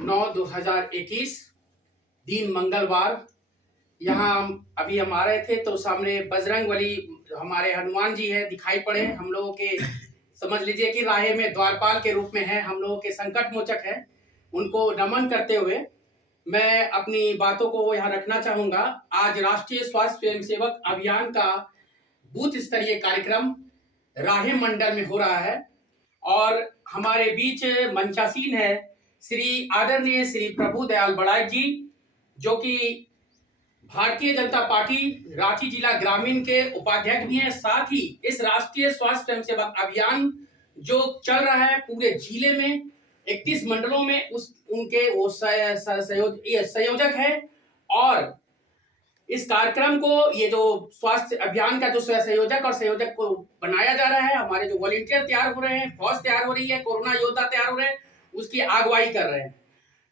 9/2021 दिन मंगलवार। यहाँ अभी हम आ रहे थे तो सामने बजरंगबली हमारे हनुमान जी है दिखाई पड़े हम लोगों के। समझ लीजिए कि राहे में द्वारपाल के रूप में है, हम लोगों के संकट मोचक है। उनको नमन करते हुए मैं अपनी बातों को यहाँ रखना चाहूंगा। आज राष्ट्रीय स्वास्थ्य स्वयंसेवक अभियान का बूथ स्तरीय कार्यक्रम राहे मंडल में हो रहा है और हमारे बीच मंचासीन है श्री आदरणीय श्री प्रभु दयाल बड़ाई जी, जो कि भारतीय जनता पार्टी रांची जिला ग्रामीण के उपाध्यक्ष भी हैं। साथ ही इस राष्ट्रीय स्वास्थ्य स्वयंसेवक अभियान जो चल रहा है पूरे जिले में 31 मंडलों में उनके वो संयोजक है। और इस कार्यक्रम को ये जो स्वास्थ्य अभियान का जो संयोजक और संयोजक को बनाया जा रहा है, हमारे जो वॉलंटियर तैयार हो रहे हैं, फौज तैयार हो रही है, कोरोना योद्धा तैयार हो रहे हैं, उसकी अगुवाई कर रहे हैं।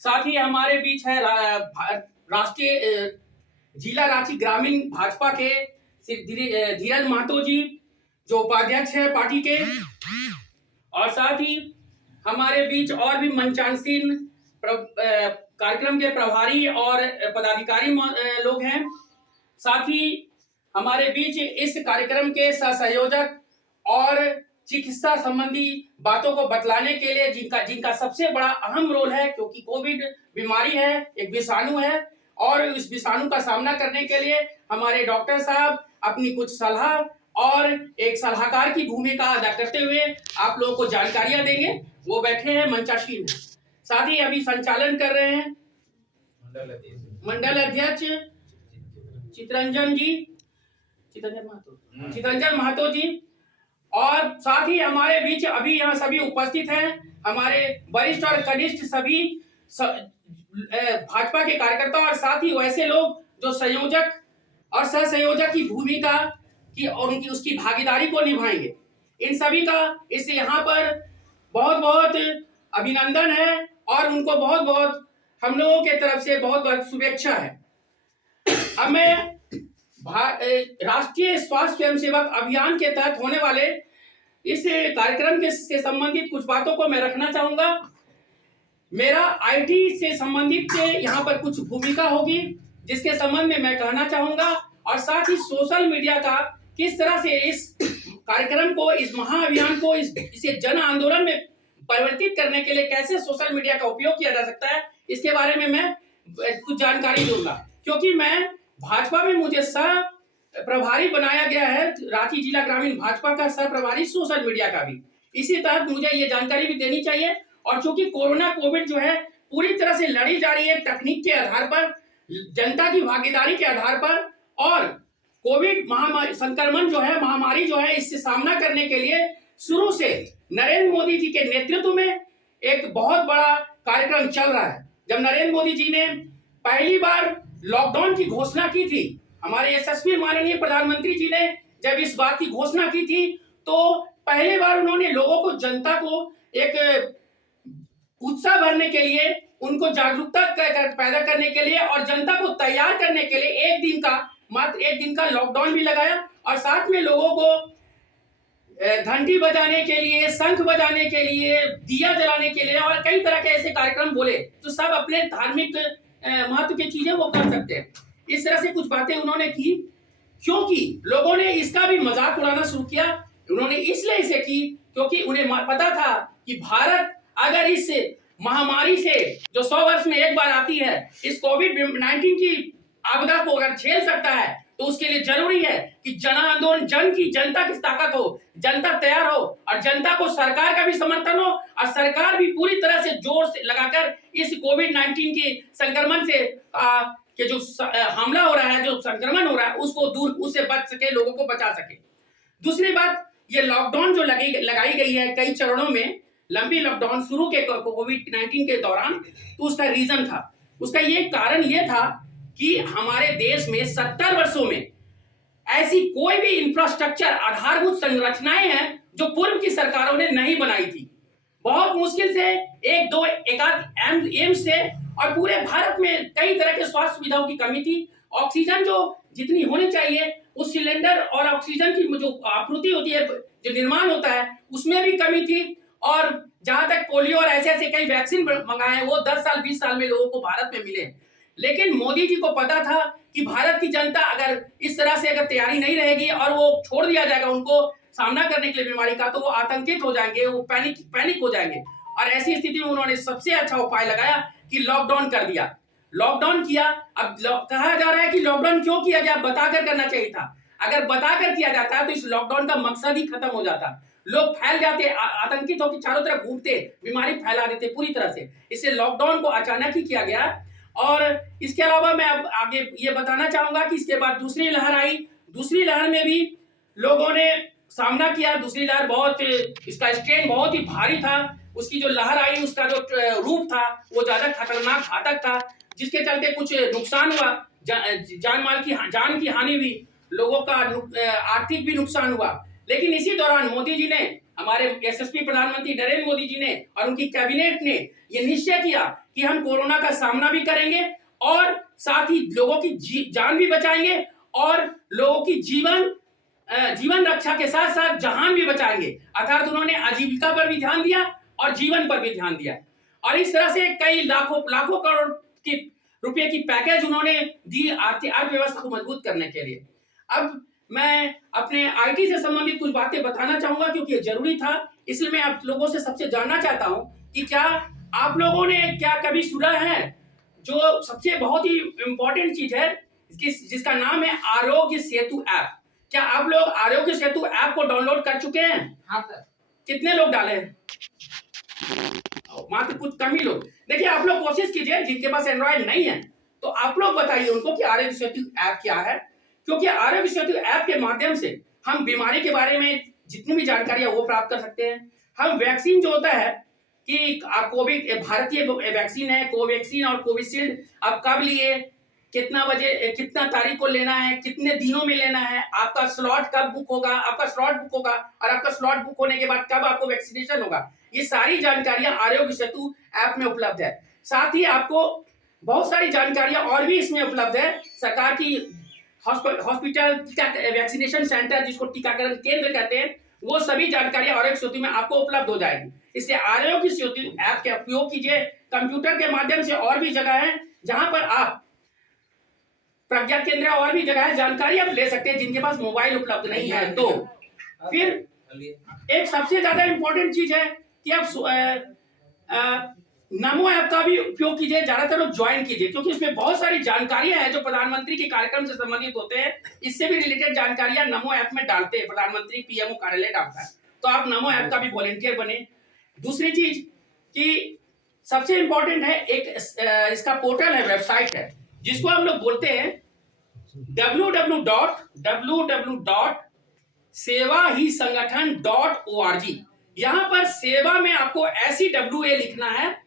साथ ही हमारे बीच है राष्ट्रीय जिला रांची ग्रामीण भाजपा के धीरज महतो जी, जो उपाध्यक्ष है पार्टी के। और साथ ही हमारे बीच और भी मंचासीन कार्यक्रम के प्रभारी और पदाधिकारी लोग हैं। साथ ही हमारे बीच इस कार्यक्रम के सहसंयोजक और चिकित्सा संबंधी बातों को बतलाने के लिए जिनका सबसे बड़ा अहम रोल है, क्योंकि कोविड बीमारी है, एक विषाणु है और इस विषाणु का सामना करने के लिए हमारे डॉक्टर साहब अपनी कुछ सलाह और एक सलाहकार की भूमिका अदा करते हुए आप लोगों को जानकारियां देंगे। वो बैठे हैं मंचासीन है। साथ ही अभी संचालन कर रहे हैं मंडल अध्यक्ष चितरंजन महतो जी। और साथ ही हमारे बीच अभी यहाँ सभी उपस्थित हैं हमारे वरिष्ठ और कनिष्ठ सभी भाजपा के कार्यकर्ता और साथ ही वैसे लोग जो संयोजक और सह संयोजक की भूमिका की और उनकी उसकी भागीदारी को निभाएंगे। इन सभी का इस यहाँ पर बहुत बहुत अभिनंदन है और उनको बहुत बहुत हम लोगों के तरफ से बहुत बहुत शुभेच्छा है। अब मैं राष्ट्रीय स्वास्थ्य स्वयंसेवक अभियान के तहत होने वाले इस कार्यक्रम के से संबंधित कुछ बातों को मैं रखना चाहूंगा। मेरा आईटी से संबंधित यहाँ पर कुछ भूमिका होगी जिसके संबंध में मैं कहना चाहूंगा, और साथ ही सोशल मीडिया का किस तरह से इस कार्यक्रम को, इस महाअभियान को, इसे जन आंदोलन में परिवर्तित करने के लिए कैसे सोशल मीडिया का उपयोग किया जा सकता है, इसके बारे में मैं कुछ जानकारी दूंगा। क्योंकि मैं भाजपा में मुझे सह प्रभारी बनाया गया है, रांची जिला ग्रामीण भाजपा का सह प्रभारी सोशल मीडिया का भी। इसी तहत मुझे ये जानकारी भी देनी चाहिए। और चूंकि कोविड जो है पूरी तरह से लड़ी जा रही है तकनीक के आधार पर, जनता की भागीदारी के आधार पर, और कोविड महामारी संक्रमण जो है, महामारी जो है, इससे सामना करने के लिए शुरू से नरेंद्र मोदी जी के नेतृत्व में एक बहुत बड़ा कार्यक्रम चल रहा है। जब नरेंद्र मोदी जी ने पहली बार लॉकडाउन की घोषणा की थी, हमारे यशस्वी माननीय प्रधानमंत्री जी ने जब इस बात की घोषणा की थी, तो पहली बार उन्होंने लोगों को, जनता को एक उत्साह भरने के लिए, उनको जागरूकता पैदा करने के लिए और जनता को तैयार करने के लिए मात्र एक दिन का लॉकडाउन भी लगाया। और साथ में लोगों को घंटी बजाने के लिए, शंख बजाने के लिए, दिया जलाने के लिए और कई तरह के ऐसे कार्यक्रम बोले जो सब अपने धार्मिक महत्व की चीजें वो कर सकते हैं। इस तरह से कुछ बातें उन्होंने की, क्योंकि लोगों ने इसका भी मजाक उड़ाना शुरू किया। उन्होंने इसलिए इसे की क्योंकि उन्हें पता था कि भारत अगर इस महामारी से जो 100 वर्ष में एक बार आती है, इस कोविड-19 की आपदा को अगर झेल सकता है, तो उसके लिए जरूरी है कि जन आंदोलन, जनता की ताकत हो, जनता तैयार हो और जनता को सरकार का भी समर्थन हो और सरकार भी पूरी तरह से जोर से लगाकर इस कोविड-19 के संक्रमण से कि जो हमला हो रहा है, जो संक्रमण हो रहा है, उससे बच सके, लोगों को बचा सके। दूसरी बात, ये लॉकडाउन जो लगाई गई है कई चरणों में, लंबी लॉकडाउन शुरू के कोविड-19 के दौरान, तो उसका रीजन था, उसका ये कारण ये था कि हमारे देश में 70 वर्षों में ऐसी कोई भी इंफ्रास्ट्रक्चर, आधारभूत संरचनाएं हैं जो पूर्व की सरकारों ने नहीं बनाई थी। बहुत मुश्किल से एकाध एम्स से, और पूरे भारत में कई तरह के स्वास्थ्य सुविधाओं की कमी थी। ऑक्सीजन जो जितनी होनी चाहिए, उस सिलेंडर और ऑक्सीजन की जो आपूर्ति होती है, जो निर्माण होता है, उसमें भी कमी थी। और जहां तक पोलियो और ऐसे ऐसे कई वैक्सीन मंगाए हैं वो 10 साल 20 साल में लोगों को भारत में मिले। लेकिन मोदी जी को पता था कि भारत की जनता अगर इस तरह से अगर तैयारी नहीं रहेगी और वो छोड़ दिया जाएगा उनको सामना करने के लिए बीमारी का, तो वो आतंकित हो जाएंगे, वो पैनिक हो जाएंगे। और ऐसी स्थिति में उन्होंने सबसे अच्छा उपाय लगाया कि लॉकडाउन कर दिया, लॉकडाउन किया। अब कहा जा रहा है कि लॉकडाउन क्यों किया गया, बताकर करना चाहिए था। अगर बताकर किया जाता तो इस लॉकडाउन का मकसद ही खत्म हो जाता। लोग फैल जाते, आतंकित होकर चारों तरफ घूमते, बीमारी फैला देते पूरी तरह से। इससे लॉकडाउन को अचानक ही किया गया। और इसके अलावा मैं अब आगे ये बताना चाहूंगा कि इसके बाद दूसरी लहर आई। दूसरी लहर में भी लोगों ने सामना किया। दूसरी लहर बहुत, इसका स्ट्रेन बहुत ही भारी था। उसकी जो लहर आई उसका जो रूप था वो ज्यादा खतरनाक घातक था, जिसके चलते कुछ नुकसान हुआ, जान की हानि हुई, लोगों का आर्थिक भी नुकसान हुआ। लेकिन इसी दौरान मोदी जी ने, हमारे यशस्वी प्रधानमंत्री नरेंद्र मोदी जी ने और उनकी कैबिनेट ने यह निश्चय किया कि हम कोरोना का सामना भी करेंगे और साथ ही लोगों की जान भी बचाएंगे और लोगों की जीवन रक्षा के साथ साथ जहान भी बचाएंगे। अर्थात उन्होंने आजीविका पर भी ध्यान दिया और जीवन पर भी ध्यान दिया। और इस तरह से कई लाखों करोड़ की रुपए की पैकेज उन्होंने दी अर्थव्यवस्था को मजबूत करने के लिए। अब मैं अपने आईटी से संबंधित कुछ बातें बताना चाहूंगा क्योंकि ये जरूरी था। इसलिए मैं आप लोगों से सबसे जानना चाहता हूं कि क्या आप लोगों ने क्या कभी सुना है जो सबसे बहुत ही इंपॉर्टेंट चीज है जिसका नाम है आरोग्य सेतु ऐप। क्या आप लोग आरोग्य सेतु ऐप को डाउनलोड कर चुके हैं? हाँ सर। कितने लोग डाले हैं? मात्र कुछ कम ही लोग। देखिए आप लोग कोशिश कीजिए, जिनके पास एंड्रॉइड नहीं है तो आप लोग बताइए उनको कि आरोग्य सेतु ऐप क्या है। क्योंकि आरोग्य सेतु ऐप के माध्यम से हम बीमारी के बारे में जितनी भी जानकारी है वो प्राप्त कर सकते हैं। हम वैक्सीन जो होता है कि कोविड भारतीय वैक्सीन है कोवैक्सीन और कोविशील्ड, आप कब लिए, कितना बजे, कितना तारीख को लेना है, कितने दिनों में लेना है, आपका स्लॉट कब बुक होगा, आपका स्लॉट बुक होगा और आपका स्लॉट बुक होने के बाद कब आपको वैक्सीनेशन होगा, ये सारी जानकारियां आरोग्य सेतु ऐप में उपलब्ध है। साथ ही आपको बहुत सारी जानकारियां और भी इसमें उपलब्ध है। सरकार की हॉस्पिटल वैक्सीनेशन सेंटर, जिसको टीकाकरण केंद्र कहते हैं, वो सभी जानकारियां आरोग्य सेतु में आपको उपलब्ध हो जाएगी। इसलिए आरोग्य सेतु ऐप का उपयोग कीजिए। कंप्यूटर के माध्यम से और भी जगह है जहां पर आप प्रज्ञा केंद्र और भी जगह है, जानकारी आप ले सकते हैं जिनके पास मोबाइल उपलब्ध नहीं है। तो फिर एक सबसे ज्यादा इंपॉर्टेंट चीज है कि आप नमो ऐप का भी उपयोग कीजिए, ज्यादातर लोग ज्वाइन कीजिए क्योंकि इसमें बहुत सारी जानकारियां हैं जो प्रधानमंत्री के कार्यक्रम से संबंधित होते हैं। इससे भी रिलेटेड जानकारियां नमो ऐप में डालते हैं, प्रधानमंत्री पीएमओ कार्यालय डालता है। तो आप नमो ऐप का भी वॉलेंटियर बने। दूसरी चीज कि सबसे इंपॉर्टेंट है, एक इसका पोर्टल है, वेबसाइट है, जिसको हम लोग बोलते हैं www.sevahisangathan.org। यहां पर सेवा में आपको ऐसी WA लिखना है,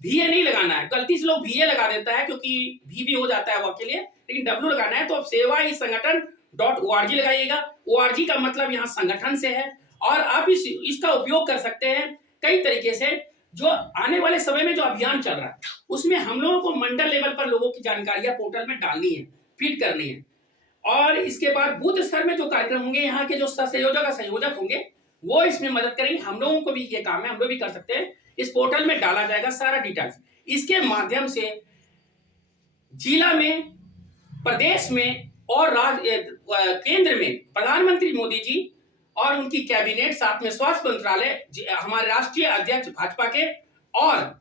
VA नहीं लगाना है। गलती से लोग VA लगा देता है क्योंकि भी हो जाता है वो के लिए, लेकिन W लगाना है। तो आप sevahisangathan.org लगाइएगा। ORG का मतलब यहाँ संगठन से है और आप इसका उपयोग कर सकते हैं कई तरीके से। जो आने वाले समय में जो अभियान चल रहा है उसमें हम लोगों को मंडल लेवल पर लोगों की जानकारियां पोर्टल में डालनी है, फीड करनी है। और इसके बाद बूथ स्तर में जो कार्यक्रम होंगे, यहाँ के जो संयोजक होंगे वो इसमें मदद करेंगे। हम लोगों को भी ये काम है, हम लोग भी कर सकते हैं। इस पोर्टल में डाला जाएगा सारा डिटेल्स। इसके माध्यम से जिला में, प्रदेश में और केंद्र में प्रधानमंत्री मोदी जी और उनकी कैबिनेट, साथ में स्वास्थ्य मंत्रालय, हमारे राष्ट्रीय अध्यक्ष भाजपा के और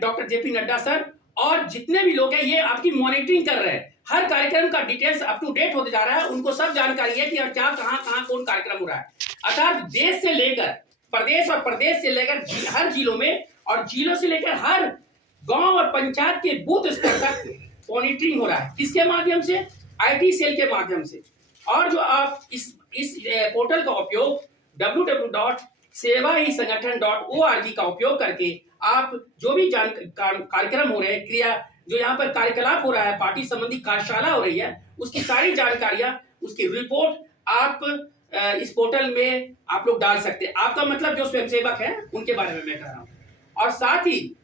डॉक्टर जेपी नड्डा सर और जितने भी लोग हैं, ये आपकी मॉनिटरिंग कर रहे हैं। हर कार्यक्रम का डिटेल्स अप टू डेट होते जा रहा है। उनको सब जानकारी है कि क्या कहां कौन कार्यक्रम हो रहा है। अर्थात देश से लेकर प्रदेश और प्रदेश से लेकर हर जिलों में और जिलों से लेकर हर गांव और पंचायत के बूथ स्तर तक मॉनिटरिंग हो रहा है। किसके माध्यम से? IT सेल के माध्यम से। और जो आप इस पोर्टल का उपयोग www.sevahisangathan.org का उपयोग करके आप जो भी कार्यक्रम हो रहे हैं, क्रिया जो यहाँ पर कार्यकलाप हो रहा है, पार्टी संबंधी कार्यशाला हो रही है, उसकी सारी जानकारियां, उसकी रिपोर्ट आप इस पोर्टल में आप लोग डाल सकते हैं। आपका मतलब जो स्वयंसेवक है उनके बारे में मैं कह रहा हूं। और साथ ही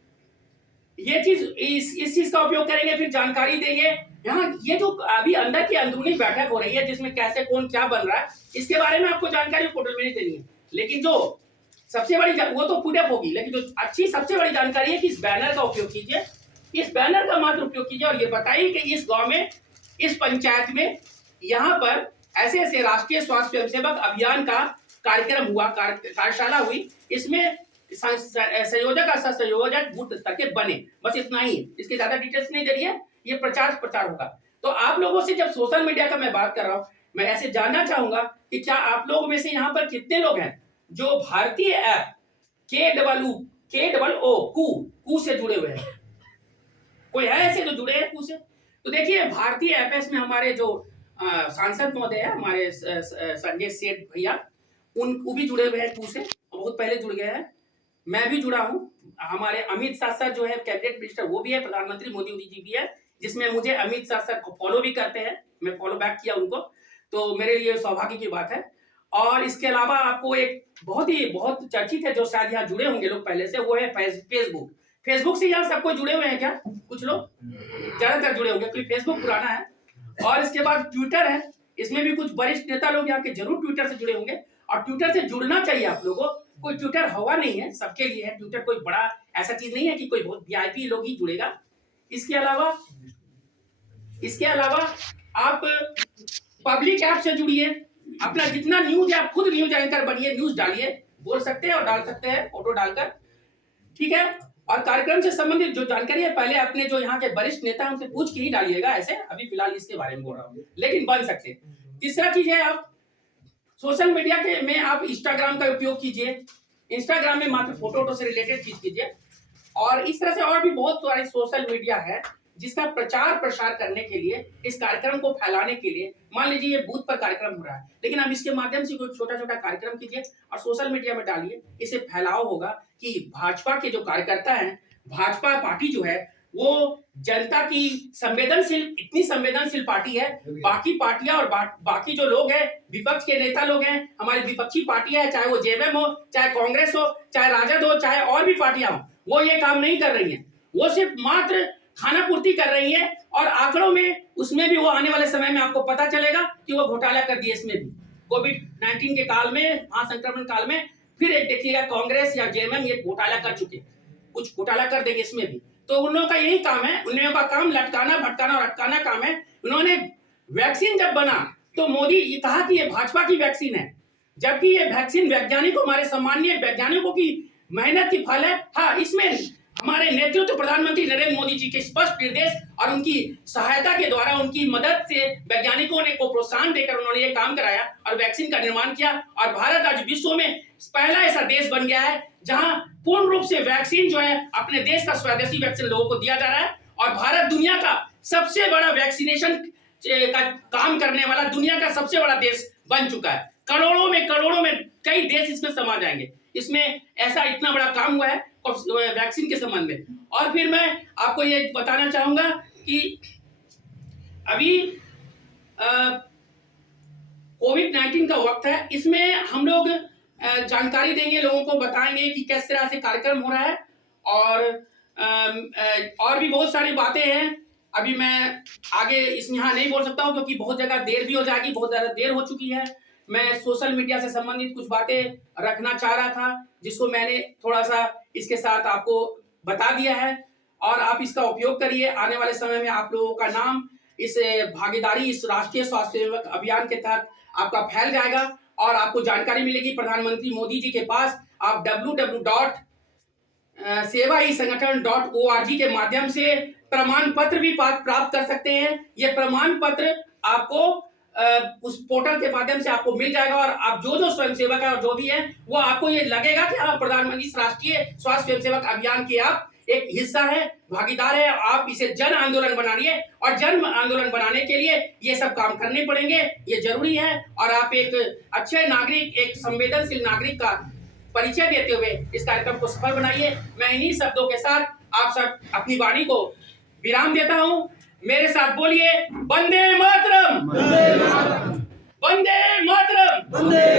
ये चीज इस चीज का उपयोग करेंगे, फिर जानकारी देंगे। यहाँ ये जो अभी अंदर की अंदरूनी बैठक हो रही है जिसमें कैसे कौन क्या बन रहा है, इसके बारे में आपको जानकारी पोर्टल में नहीं देनी है। लेकिन जो सबसे बड़ी वो तो पुटअप होगी, लेकिन जो अच्छी सबसे बड़ी जानकारी है कि इस बैनर का उपयोग कीजिए, इस बैनर का मात्र उपयोग कीजिए और ये बताइए कि इस गांव में, इस पंचायत में यहाँ पर ऐसे ऐसे राष्ट्रीय स्वास्थ्य स्वयंसेवक अभियान का कार्यक्रम हुआ, कार्यशाला हुई, इसमें संयोजक सह संयोजक बूथ स्तर के बने, बस इतना ही। इसके ज्यादा डिटेल्स नहीं दे रही है, ये प्रचार होगा। तो आप लोगों से जब सोशल मीडिया का मैं बात कर रहा हूं, मैं ऐसे जानना चाहूंगा कि क्या आप लोगों में से यहाँ पर कितने लोग हैं जो भारतीय ऐप KOO से जुड़े हुए हैं? कोई है ऐसे जो जुड़े हैं कू से? तो देखिए, भारतीय ऐप में हमारे जो सांसद महोदय है, हमारे संजय सेठ भैया, वो भी जुड़े हुए हैं कू से, बहुत पहले जुड़ गए हैं। मैं भी जुड़ा हूँ। हमारे अमित शाह सर जो है कैबिनेट मिनिस्टर, वो भी है, प्रधानमंत्री मोदी जी भी है, जिसमें मुझे अमित शाह सर को फॉलो भी करते हैं, मैं फॉलो बैक किया उनको, तो मेरे लिए सौभाग्य की बात है। और इसके अलावा आपको एक बहुत चर्चित है, जो शायद यहाँ जुड़े होंगे लोग पहले से, वो है फेसबुक से यहाँ सबको जुड़े हुए हैं क्या? कुछ लोग ज्यादातर जुड़े होंगे, कोई फेसबुक पुराना है। और इसके बाद ट्विटर है, इसमें भी कुछ वरिष्ठ नेता लोग यहाँ के जरूर ट्विटर से जुड़े होंगे, और ट्विटर से जुड़ना चाहिए आप लोगों को। कोई ट्विटर हवा नहीं है, सबके लिए है ट्विटर, कोई बड़ा ऐसा चीज नहीं है कि कोई बहुत वीआईपी लोग ही जुड़ेगा। इसके अलावा आप पब्लिक ऐप से जुड़िए, अपना जितना न्यूज है आप खुद न्यूज एंकर बनिए, न्यूज डालिए, बोल सकते हैं और डाल सकते हैं फोटो डालकर, ठीक है। और कार्यक्रम से संबंधित जो जानकारी है पहले अपने जो यहाँ के वरिष्ठ नेता हैं उनसे पूछ के ही डालिएगा, ऐसे अभी फिलहाल इसके बारे में बोल रहा हूँ, लेकिन बन सकते। तीसरा चीज है, आप सोशल मीडिया के में आप इंस्टाग्राम का उपयोग कीजिए, इंस्टाग्राम में मात्र फोटो से रिलेटेड चीज कीजिए। और इस तरह से और भी बहुत सारे सोशल मीडिया है जिसका प्रचार प्रसार करने के लिए, इस कार्यक्रम को फैलाने के लिए, मान लीजिए ये बूथ पर कार्यक्रम हो रहा है, लेकिन आप इसके माध्यम से कोई छोटा छोटा कार्यक्रम कीजिए और सोशल मीडिया में डालिए, इससे फैलाव होगा कि भाजपा के जो कार्यकर्ता हैं, भाजपा पार्टी जो है वो जनता की इतनी संवेदनशील पार्टी है। बाकी पार्टियां और बाकी जो लोग हैं, विपक्ष के नेता लोग हैं, हमारी विपक्षी पार्टियां हैं, चाहे वो जेएमएम हो, चाहे कांग्रेस हो, चाहे राजद हो, चाहे और भी पार्टियां हो, वो ये काम नहीं कर रही है। वो सिर्फ मात्र खाना पूर्ति कर रही है, और आंकड़ों में उसमें भी वो आने वाले समय में आपको पता चलेगा कि वो घोटाला कर दिए। इसमें भी कोविड-19 के काल में, महासंक्रमण काल में, फिर एक देखिएगा कांग्रेस या जेएमएम ये घोटाला कर चुके, कुछ घोटाला कर देंगे इसमें भी। तो उन लोगों का यही काम है, उन लोगों का काम लटकाना, भटकाना और अटकाना काम है। उन्होंने वैक्सीन जब बना तो मोदी ये कहा कि ये भाजपा की वैक्सीन है, जबकि ये वैक्सीन वैज्ञानिकों, हमारे सम्मानीय वैज्ञानिकों की मेहनत की फल है। हाँ, इसमें हमारे नेतृत्व प्रधानमंत्री नरेंद्र मोदी जी के स्पष्ट निर्देश और उनकी सहायता के द्वारा, उनकी मदद से वैज्ञानिकों ने को प्रोत्साहन देकर उन्होंने ये काम कराया और वैक्सीन का निर्माण किया। और भारत आज विश्व में पहला ऐसा देश बन गया है जहां पूर्ण रूप से वैक्सीन जो है, अपने देश का स्वदेशी वैक्सीन लोगों को दिया जा रहा है। और भारत दुनिया का सबसे बड़ा वैक्सीनेशन का काम करने वाला दुनिया का सबसे बड़ा देश बन चुका है। करोड़ों में कई देश इसमें समा जाएंगे। इसमें ऐसा इतना बड़ा काम हुआ है वैक्सीन के संबंध में। और फिर मैं आपको ये बताना चाहूंगा कि अभी कोविड-19 का वक्त है, इसमें हम लोग जानकारी देंगे, लोगों को बताएंगे कि किस तरह से कार्यक्रम हो रहा है। और भी बहुत सारी बातें हैं, अभी मैं आगे इसमें यहाँ नहीं बोल सकता हूँ क्योंकि बहुत जगह देर भी हो जाएगी, बहुत ज्यादा देर हो चुकी है। मैं सोशल मीडिया से संबंधित कुछ बातें रखना चाह रहा था, जिसको मैंने थोड़ा सा इसके साथ आपको बता दिया है, और आप इसका उपयोग करिए। आने वाले समय में आप लोगों का नाम इस भागीदारी, इस राष्ट्रीय स्वास्थ्य सेवक अभियान के तहत आपका फैल जाएगा और आपको जानकारी मिलेगी प्रधानमंत्री मोदी जी के पास। आप www.sevahisangathan.org के माध्यम से प्रमाण पत्र भी प्राप्त कर सकते हैं। ये प्रमाण पत्र आपको उस पोर्टल के माध्यम से आपको मिल जाएगा, और आप जो स्वयंसेवक है और जो भी है, वो आपको ये लगेगा कि आप प्रधानमंत्री राष्ट्रीय स्वास्थ्य स्वयंसेवक अभियान के आप एक हिस्सा है, भागीदार है। आप इसे जन आंदोलन बनाइए, और जन आंदोलन बनाने के लिए ये सब काम करने पड़ेंगे, ये जरूरी है। और आप एक अच्छे नागरिक, एक संवेदनशील नागरिक का परिचय देते हुए इस कार्यक्रम को सफल बनाइए। मैं इन्हीं शब्दों के साथ आप सब अपनी वाणी को विराम देता हूँ। मेरे साथ बोलिए, वंदे मातरम, वंदे मातरम, वंदे